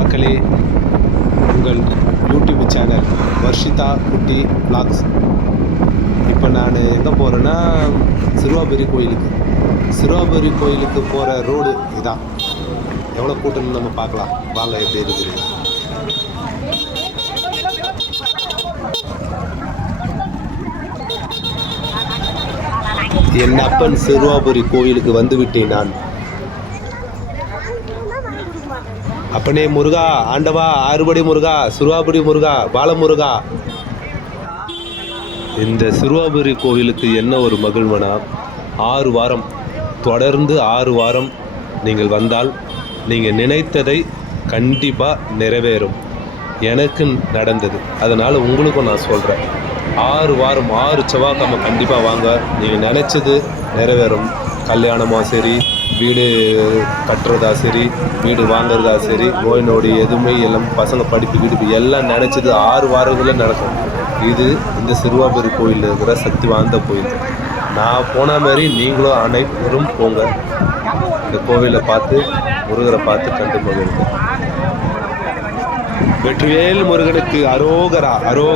மக்களே உங்கள் YouTube channel Varshitha குட்டி பிளாக்ஸ் இப்போ நான் எங்கே போகிறேன்னா சிறுவாபுரி கோயிலுக்கு. சிறுவாபுரி கோயிலுக்கு போகிற ரோடு இதான். எவ்வளோ கூட்டம்னு நம்ம பார்க்கலாம். வாங்க எப்படி இருக்குது? என் அப்பன் சிறுவாபுரி கோயிலுக்கு வந்துவிட்டேன் நான். அப்பனே முருகா ஆண்டவா ஆறுபடி முருகா சுருவாபுரி முருகா பாலமுருகா. இந்த சிறுவாபுரி கோவிலுக்கு என்ன ஒரு மகிழ்வனா? ஆறு வாரம் தொடர்ந்து ஆறு வாரம் நீங்கள் வந்தால் நீங்கள் நினைத்ததை கண்டிப்பாக நிறைவேறும். எனக்கு நடந்தது. அதனால் உங்களுக்கும் நான் சொல்கிறேன் ஆறு வாரம் ஆறு செவ்வாய்க்கிழமை கண்டிப்பாக வாங்க. நீங்கள் நினச்சது நிறைவேறும். கல்யாணமாக சரி வீடு கட்டுறதா சரி வீடு வாங்குறதா சரி நோய் நொடி எதுவுமே எல்லாம் பசங்க படிப்பு கிடிப்பு எல்லாம் நினச்சது ஆறு வாரங்களில் நடக்கும். இது இந்த சிறுவாபுரி கோயில் இருக்கிற சக்தி வாய்ந்த கோயில். நான் போன மாதிரி நீங்களும் அனைவரும் போங்க. இந்த கோவிலை பார்த்து முருகரை பார்த்து கண்டு மகிழுங்க. வெற்றிவேல் முருகனுக்கு அரோகரா அரோ